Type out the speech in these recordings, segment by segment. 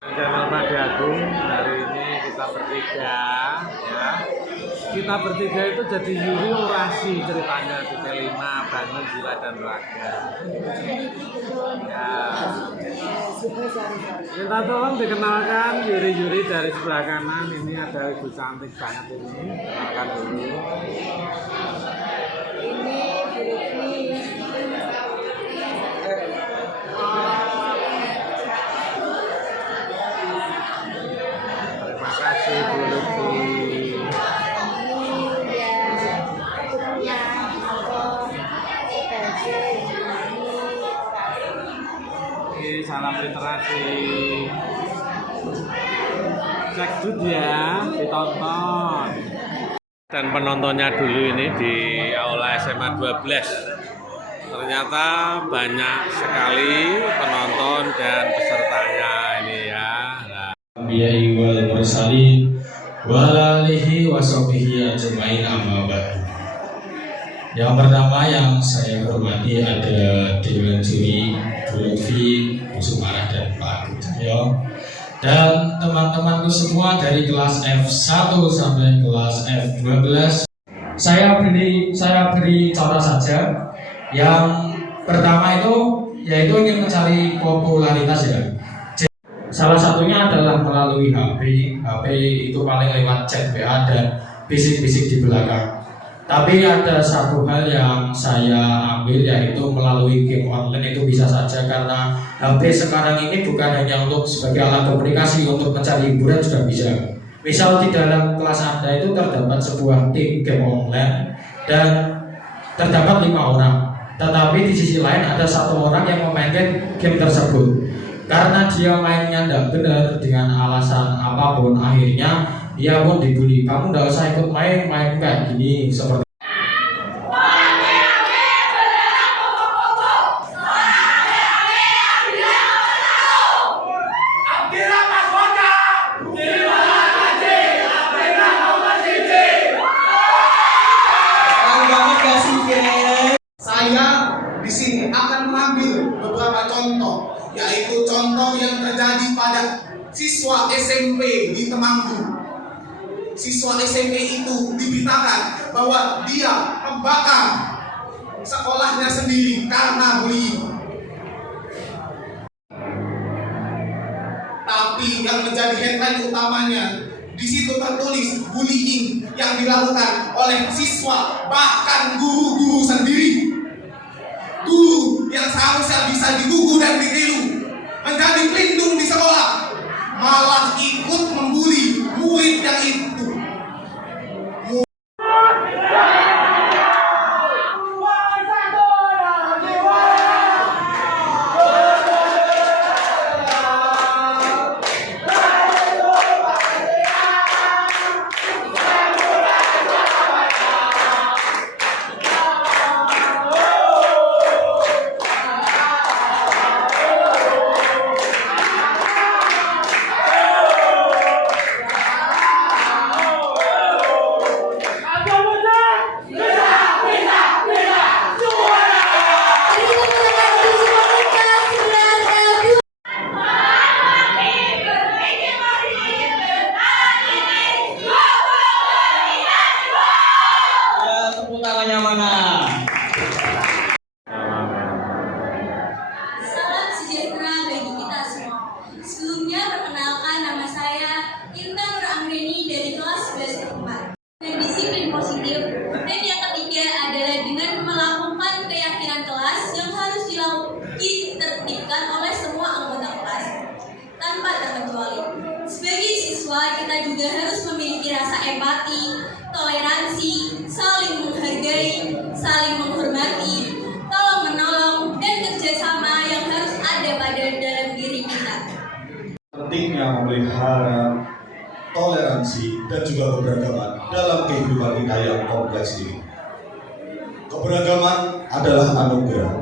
Channel Made Agung, hari ini kita bertiga ya. Kita bertiga itu jadi juri orasi ceritanya di T5 Bangun Jiwa dan Raga. Ya. Kita tolong dikenalkan juri-juri dari sebelah kanan. Ini ada ibu cantik banget ini. Kenalkan dulu. Ini Bu Lutfi. Terima kasih Bu Lutfi. Oke, salam literasi. Cek dud ya, ditonton. Dan penontonnya dulu ini di Aula SMA 12. Ternyata banyak sekali penonton dan pesertanya ini ya. Biai wal mursalin walalihi washabihi ajmain amma ba'du. Yang pertama yang saya hormati ada Dewan Juri Bu Lutfi, Bu Sumarah dan Pak Agus Cahyo, dan teman-temanku semua dari kelas F1 sampai kelas F12. Saya beri contoh saja. Yang pertama itu yaitu ingin mencari popularitas ya. Salah satunya adalah melalui HP. HP itu paling lewat chat WA dan bisik-bisik di belakang. Tapi ada satu hal yang saya ambil yaitu melalui game online itu bisa saja, karena HP sekarang ini bukan hanya untuk sebagai alat komunikasi, untuk mencari hiburan juga bisa. Misal di dalam kelas Anda itu terdapat sebuah tim game online dan terdapat 5 orang. Tetapi di sisi lain ada 1 orang yang memainkan game tersebut. Karena dia mainnya tidak benar dengan alasan apapun, akhirnya dia pun dibully. Kamu tidak usah ikut main kayak gini seperti. Saya di sini akan mengambil beberapa contoh, yaitu contoh yang terjadi pada siswa SMP di Temanggung. Siswa SMP itu diberitakan bahwa dia membakar sekolahnya sendiri karena bullying. Tapi yang menjadi headline utamanya, di situ tertulis bullying yang dilakukan oleh siswa, bahkan guru-guru sendiri. Guru yang seharusnya bisa digugu dan ditiru, menjadi pelindung di sekolah, malah ikut membuli murid yang itu. Salam sejahtera bagi kita semua. Sebelumnya perkenalkan, nama saya Intan Nur Anggreni dari kelas 11 dan disiplin positif. Dan yang ketiga adalah dengan melakukan keyakinan kelas yang harus ditertibkan oleh semua anggota kelas tanpa terkecuali. Sebagai siswa, kita juga harus memiliki rasa empati, toleransi, saling menghargai, saling menghormati, tolong menolong, dan kerjasama yang harus ada pada dalam diri kita. Pentingnya memelihara toleransi dan juga keberagaman dalam kehidupan kita yang kompleks ini. Keberagaman adalah anugerah.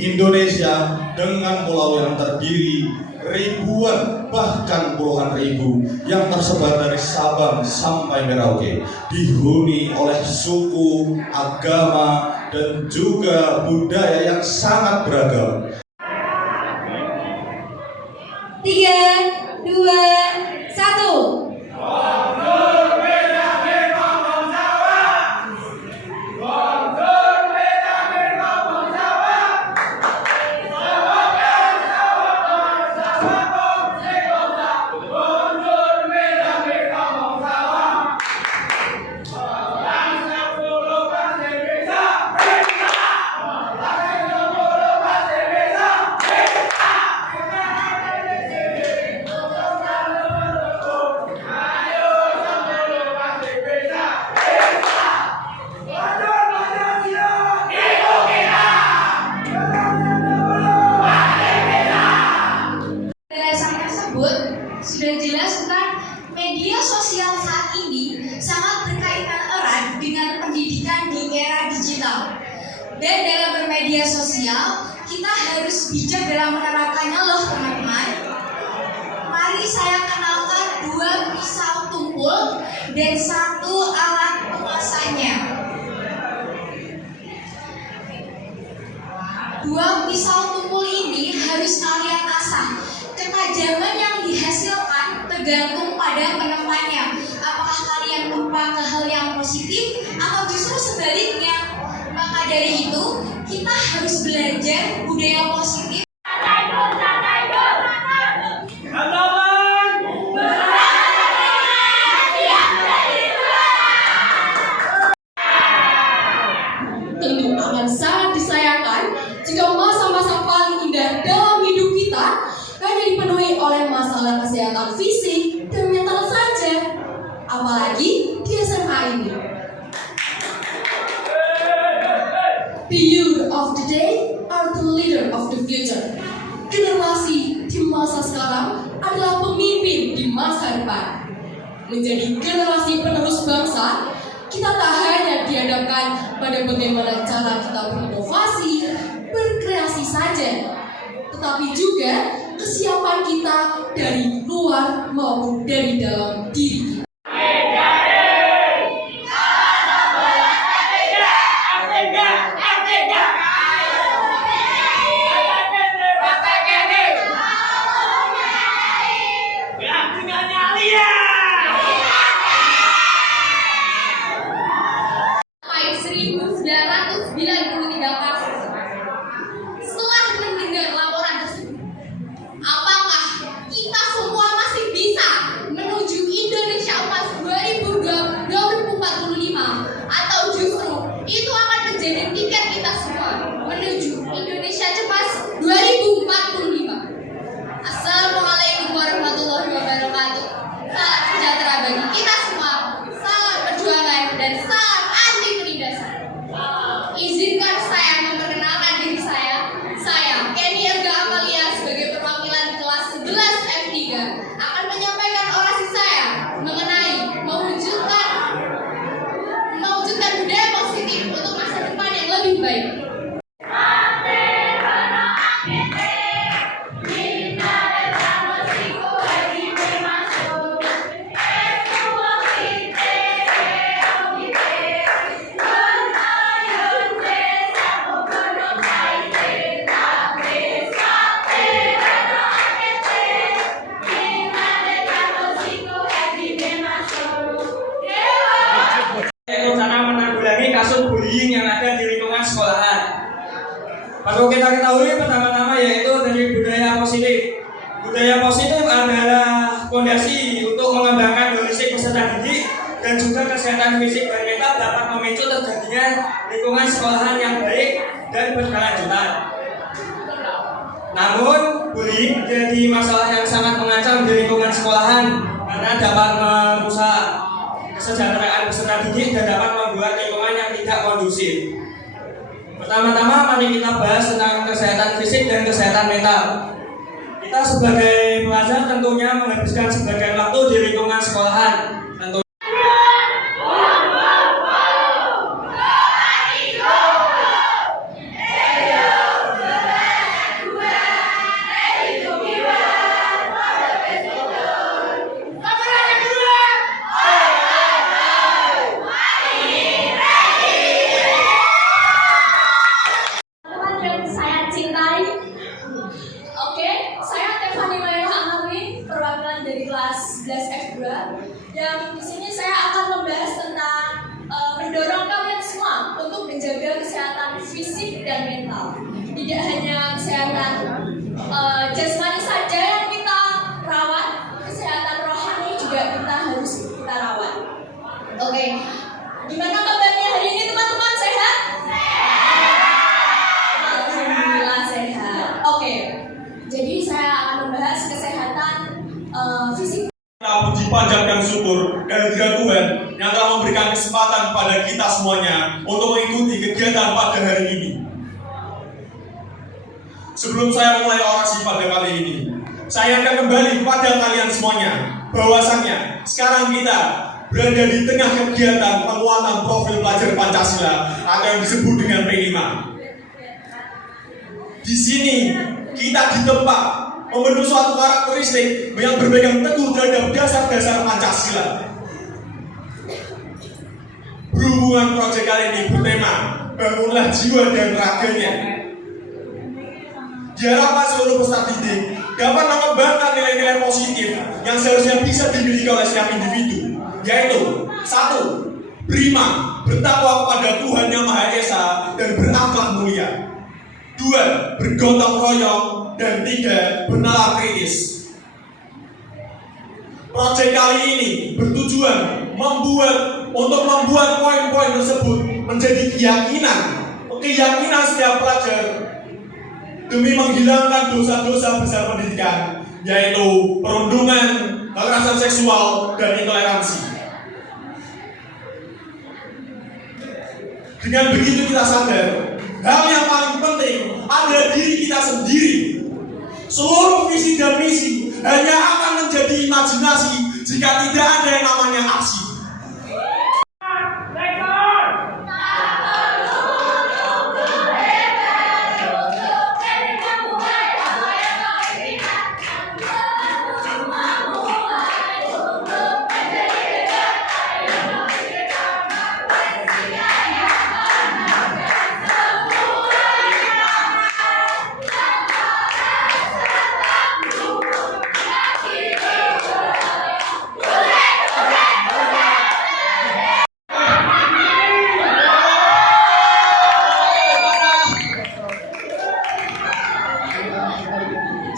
Indonesia dengan pulau yang terdiri ribuan bahkan puluhan ribu yang tersebar dari Sabang sampai Merauke, dihuni oleh suku, agama, dan juga budaya yang sangat beragam. 3, 2, 1. Penjelasan tersebut sudah jelas tentang media sosial saat ini sangat berkaitan erat dengan pendidikan di era digital. Dan dalam bermedia sosial, kita harus bijak dalam menerapkannya loh teman-teman. Mari saya kenalkan 2 pisau tumpul dan 1 alat pengasahnya. 2 pisau tumpul ini harus kalian asah. Ketajaman yang dihasilkan tergantung pada penempaannya. Apakah kalian menempa ke hal yang positif atau justru sebaliknya? Maka dari itu, kita harus belajar budaya positif. Tentu akan sangat disayangkan jika masa-masa paling indah dalam hidup kita hanya dipenuhi oleh masalah kesehatan fisik dan mental saja, apalagi di SMA ini. The youth of the day are the leader of the future. Generasi di masa sekarang adalah pemimpin di masa depan. Menjadi generasi penerus bangsa, kita tak hanya dihadapkan pada bagaimana cara kita berinovasi, berkreasi saja, tetapi juga kesiapan kita dari luar maupun dari dalam diri kita. Sampai 1993 kasus. Setelah mendengar laporan tersebut, apakah kita semua masih bisa menuju Indonesia Emas 2045 atau justru itu akan menjadi tiket kita semua menuju Indonesia Cepat 2045? Assalamualaikum warahmatullahi wabarakatuh. Salam sejahtera bagi kita semua. Salam perjuangan dan salam anti penindasan. Izinkan saya memperkenalkan diri saya. Saya Kenny Erga Amalia sebagai perwakilan kelas 11 F3 akan menyampaikan orasi saya mengenai mewujudkan budaya positif untuk masa depan yang lebih baik. Rencana menanggulangi kasus bullying yang ada di lingkungan sekolahan. Perlu kita ketahui pertama-tama yaitu dari budaya positif. Budaya positif adalah fondasi untuk mengembangkan holistik peserta didik dan juga kesehatan fisik dan mental dapat memicu terjadinya lingkungan sekolahan yang baik dan berkelanjutan. Namun, bullying menjadi masalah yang sangat mengancam di lingkungan sekolahan karena dapat merusak kesejahteraan peserta didik dan dapat membuat lingkungan yang tidak kondusif. Pertama-tama mari kita bahas tentang kesehatan fisik dan kesehatan mental. Kita sebagai pelajar tentunya menghabiskan sebagian waktu di lingkungan sekolahan. Teman yang saya cintai. Oke, saya Tiffany Mayra 11F2 yang di sini saya akan membahas tentang mendorong kalian semua untuk menjaga kesehatan fisik dan mental. Tidak hanya kesehatan jasmani saja yang kita rawat, kesehatan rohani juga harus kita rawat. Oke, gimana kabarnya hari ini teman-teman, sehat? Alhamdulillah sehat. Oke, jadi saya akan membahas kesehatan fisik. Puji panjatkan syukur kehadirat Tuhan yang telah memberikan kesempatan kepada kita semuanya untuk mengikuti kegiatan pada hari ini. Sebelum saya mulai orasi pada kali ini, saya akan kembali kepada kalian semuanya bahwasannya sekarang kita berada di tengah kegiatan penguatan profil pelajar Pancasila atau yang disebut dengan P5. Di sini kita ditempa membentuk suatu karakteristik yang berpegang teguh terhadap dasar-dasar Pancasila. Berhubungan proyek kali ini bertema bangunlah jiwa dan raganya. Diharapkan seluruh peserta didik dapat mengembangkan nilai-nilai positif yang seharusnya bisa dimiliki oleh setiap individu, yaitu 1. Beriman, bertakwa kepada Tuhan Yang Maha Esa dan berakhlak mulia. 2. Bergotong royong. Dan 3. Bernalar kritis. Proyek kali ini bertujuan untuk membuat poin-poin tersebut menjadi keyakinan setiap pelajar demi menghilangkan dosa-dosa besar pendidikan, yaitu perundungan, kekerasan seksual, dan intoleransi. Dengan begitu kita sadar, hal yang paling penting adalah diri kita sendiri. Seluruh visi dan misi hanya akan menjadi imajinasi jika tidak ada yang namanya aksi.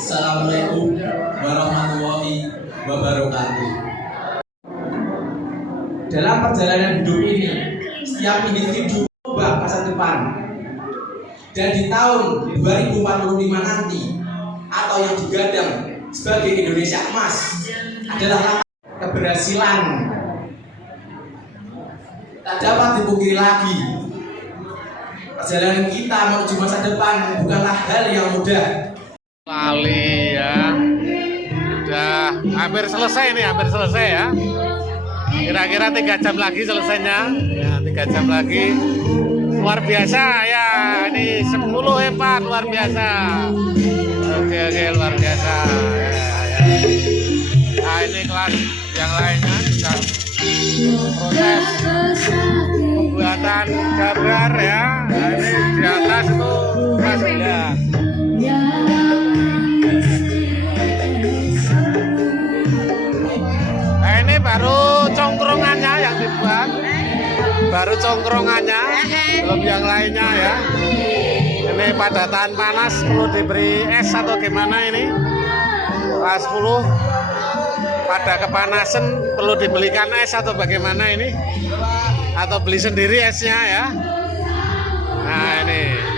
Assalamualaikum warahmatullahi wabarakatuh. Dalam perjalanan hidup ini, setiap individu mengubah masa depan. Dan di tahun 2045 nanti, atau yang digadang sebagai Indonesia Emas, adalah keberhasilan. Tak dapat dipungkiri lagi. Perjalanan kita menuju masa depan bukanlah hal yang mudah. Lali ya, udah hampir selesai ya. Kira-kira 3 jam lagi selesainya, ya 3 jam lagi. Luar biasa ya, ini 10 hebat, luar biasa. Oke, luar biasa. Ya. Nah ini kelas yang lainnya sudah proses pembuatan gambar ya. Nah, ini di atas itu kelas 9. Ini baru congkrongannya yang dibuat, belum yang lainnya ya. Ini padatan panas perlu diberi es atau gimana ini? Kelas 10 pada kepanasan perlu dibelikan es atau bagaimana ini? Atau beli sendiri esnya ya? Nah ini.